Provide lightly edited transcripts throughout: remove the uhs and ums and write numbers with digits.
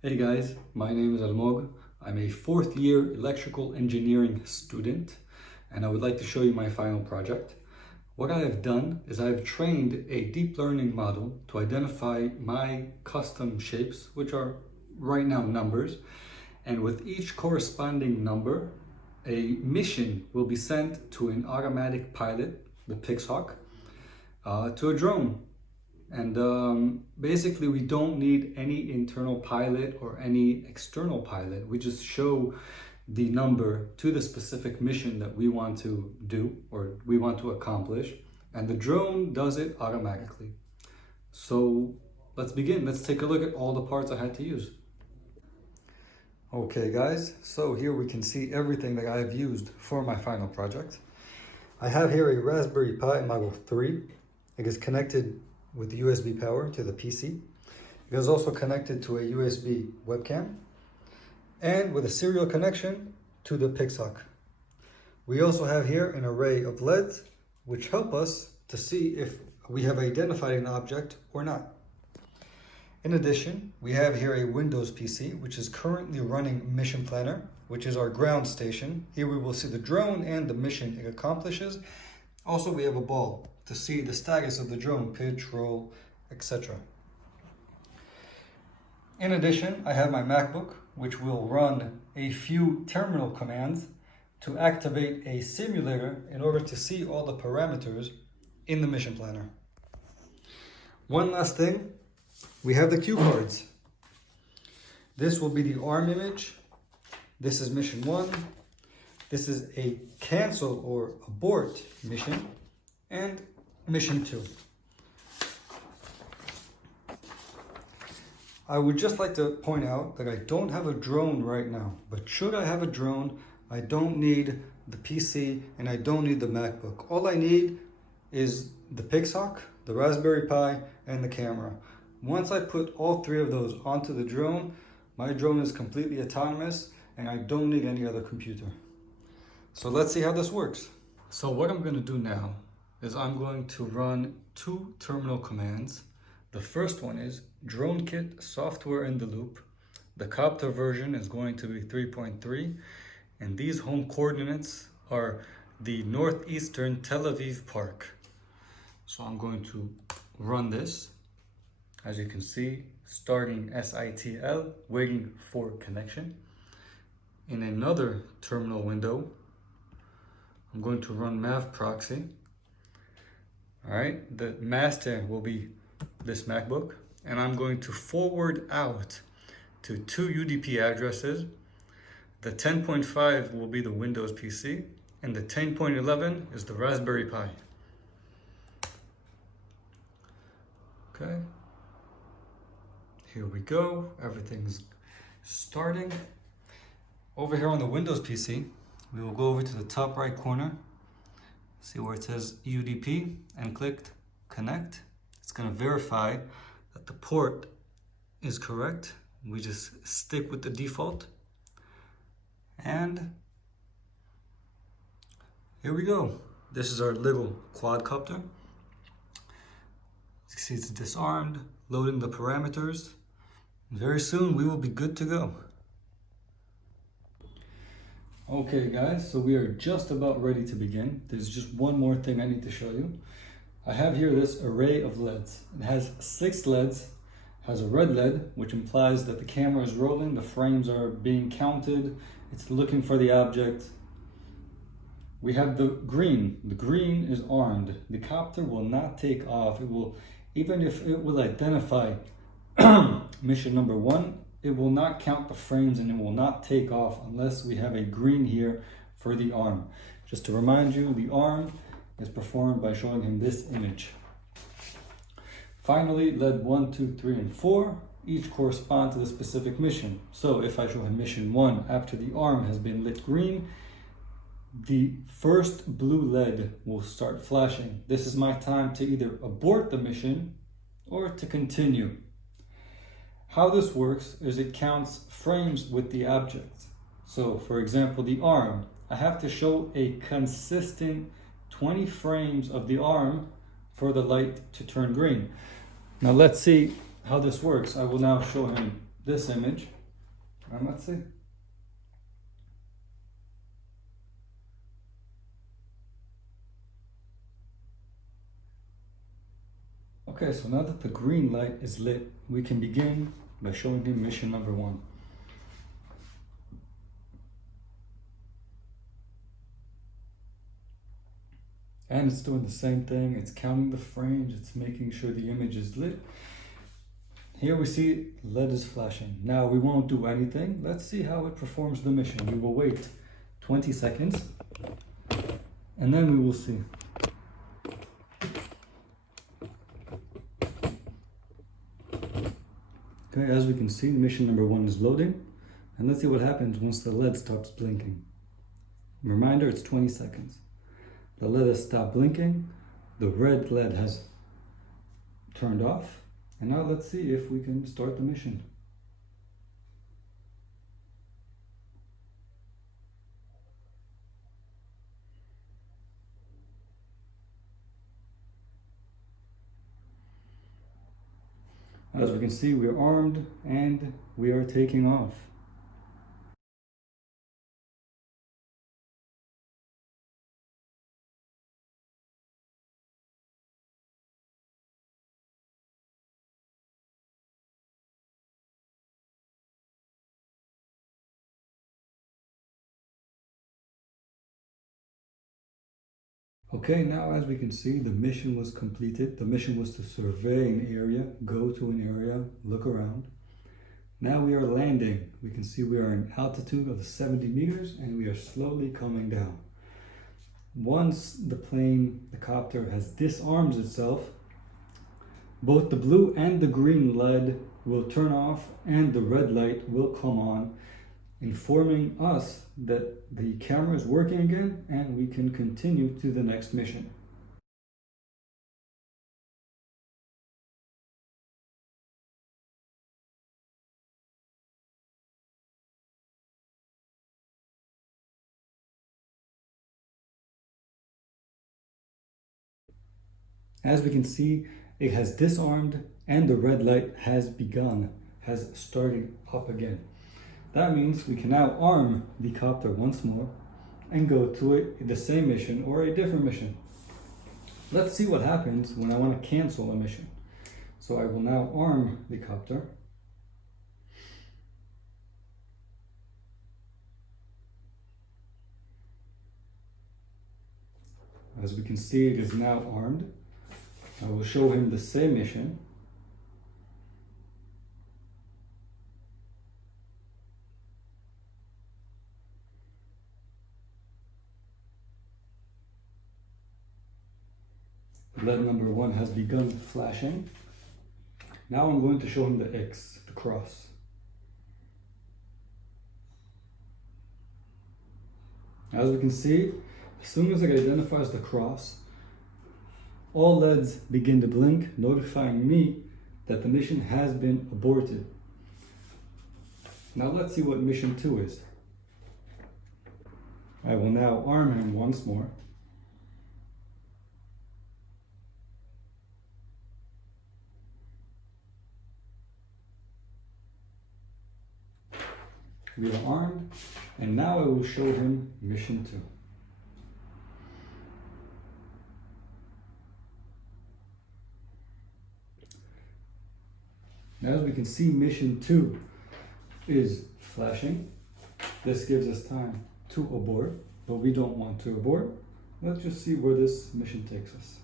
Hey guys, my name is Almog. I'm a fourth year electrical engineering student and I would like to show you my final project. What I have done is I've trained a deep learning model to identify my custom shapes, which are right now numbers, and with each corresponding number, a mission will be sent to an automatic pilot, the Pixhawk, to a drone. And basically we don't need any internal pilot or any external pilot. We just show the number to the specific mission that we want to do or we want to accomplish, and the drone does it automatically. So let's begin. Let's take a look at all the parts I had to use. Okay guys, so here we can see everything that I have used for my final project. I have here a Raspberry Pi Model 3. It is connected with USB power to the PC. It is also connected to a USB webcam and with a serial connection to the Pixhawk. We also have here an array of LEDs which help us to see if we have identified an object or not. In addition, we have here a Windows PC which is currently running Mission Planner, which is our ground station. Here we will see the drone and the mission it accomplishes. Also, we have a ball to see the status of the drone, pitch, roll, etc. In addition, I have my MacBook, which will run a few terminal commands to activate a simulator in order to see all the parameters in the mission planner. One last thing, we have the cue cards. This will be the ARM image. This is mission 1. This is a cancel or abort mission, and mission 2. I would just like to point out that I don't have a drone right now, but should I have a drone, I don't need the PC and I don't need the MacBook. All I need is the Pixhawk, the Raspberry Pi, and the camera. Once I put all three of those onto the drone, my drone is completely autonomous and I don't need any other computer. So let's see how this works. So what I'm going to do now is I'm going to run two terminal commands. The first one is DroneKit software in the loop. The copter version is going to be 3.3, and these home coordinates are the northeastern Tel Aviv park. So I'm going to run this. As you can see, starting SITL, waiting for connection. In another terminal window, I'm going to run mav proxy. All right, the master will be this MacBook, and I'm going to forward out to two UDP addresses. The 10.5 will be the Windows PC, and the 10.11 is the Raspberry Pi. Okay, here we go. Everything's starting. Over here on the Windows PC, we will go over to the top right corner, see where it says UDP, and click connect. It's going to verify that the port is correct. We just stick with the default. And here we go. This is our little quadcopter. You see it's disarmed, loading the parameters. Very soon we will be good to go. Okay guys, so we are just about ready to begin. There's just one more thing I need to show you. I have here this array of LEDs. It has 6 LEDs, has a red LED, which implies that the camera is rolling, the frames are being counted, it's looking for the object. We have the green is armed. The copter will not take off. It will, even if it will identify mission number 1, it will not count the frames and it will not take off unless we have a green here for the arm. Just to remind you, the arm is performed by showing him this image. Finally, LED 1, 2, 3, and 4 each correspond to the specific mission. So if I show him mission 1 after the arm has been lit green, the first blue LED will start flashing. This is my time to either abort the mission or to continue. How this works is it counts frames with the object. So for example, the arm, I have to show a consistent 20 frames of the arm for the light to turn green. Now let's see how this works. I will now show him this image, and let's see. Okay, so now that the green light is lit, we can begin by showing him mission number 1. And it's doing the same thing. It's counting the frames. It's making sure the image is lit. Here we see LED is flashing. Now we won't do anything. Let's see how it performs the mission. We will wait 20 seconds and then we will see. Okay, as we can see, mission number 1 is loading. And let's see what happens once the LED stops blinking. Reminder, it's 20 seconds. The LED has stopped blinking, the red LED has turned off, and now let's see if we can start the mission. As we can see, we are armed and we are taking off. Okay, now as we can see, the mission was completed. The mission was to survey an area, go to an area, look around. Now we are landing. We can see we are in altitude of 70 meters and we are slowly coming down. Once the plane, the copter, has disarmed itself, both the blue and the green LED will turn off and the red light will come on, informing us that the camera is working again and we can continue to the next mission. As we can see, it has disarmed and the red light has started up again. That means we can now arm the copter once more and go to the same mission or a different mission. Let's see what happens when I want to cancel a mission. So I will now arm the copter. As we can see, it is now armed. I will show him the same mission. LED number 1 has begun flashing. Now I'm going to show him the X, the cross. As we can see, as soon as it identifies the cross, all LEDs begin to blink, notifying me that the mission has been aborted. Now let's see what mission 2 is. I will now arm him once more. We are armed, and now I will show him mission 2. Now as we can see, mission 2 is flashing. This gives us time to abort, but we don't want to abort. Let's just see where this mission takes us.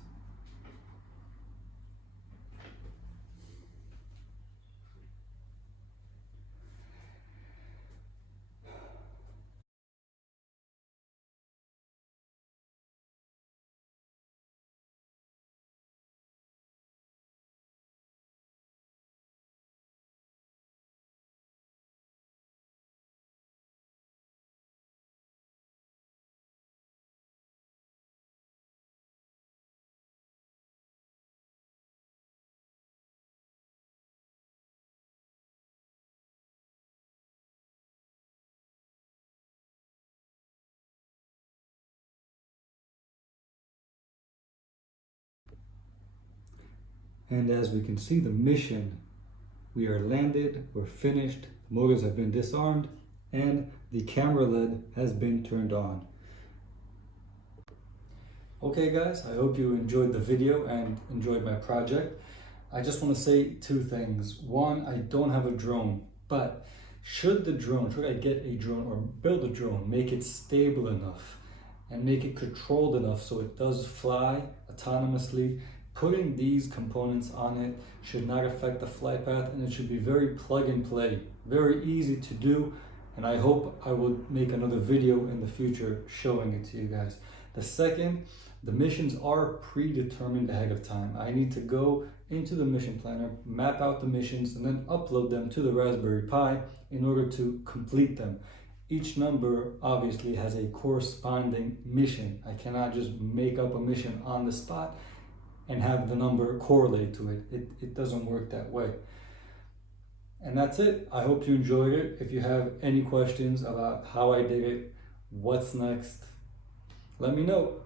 And as we can see, the mission We are landed, we're finished, the motors have been disarmed, and the camera LED has been turned on. Okay guys, I hope you enjoyed the video and enjoyed my project. I just want to say two things. One, I don't have a drone, but should I get a drone or build a drone, make it stable enough and make it controlled enough so it does fly autonomously, putting these components on it should not affect the flight path, and it should be very plug and play, very easy to do. And I hope I will make another video in the future showing it to you guys. The second, the missions are predetermined ahead of time. I need to go into the mission planner, map out the missions, and then upload them to the Raspberry Pi in order to complete them. Each number obviously has a corresponding mission. I cannot just make up a mission on the spot and have the number correlate to it. It doesn't work that way. And that's it. I hope you enjoyed it. If you have any questions about how I did it, what's next, let me know.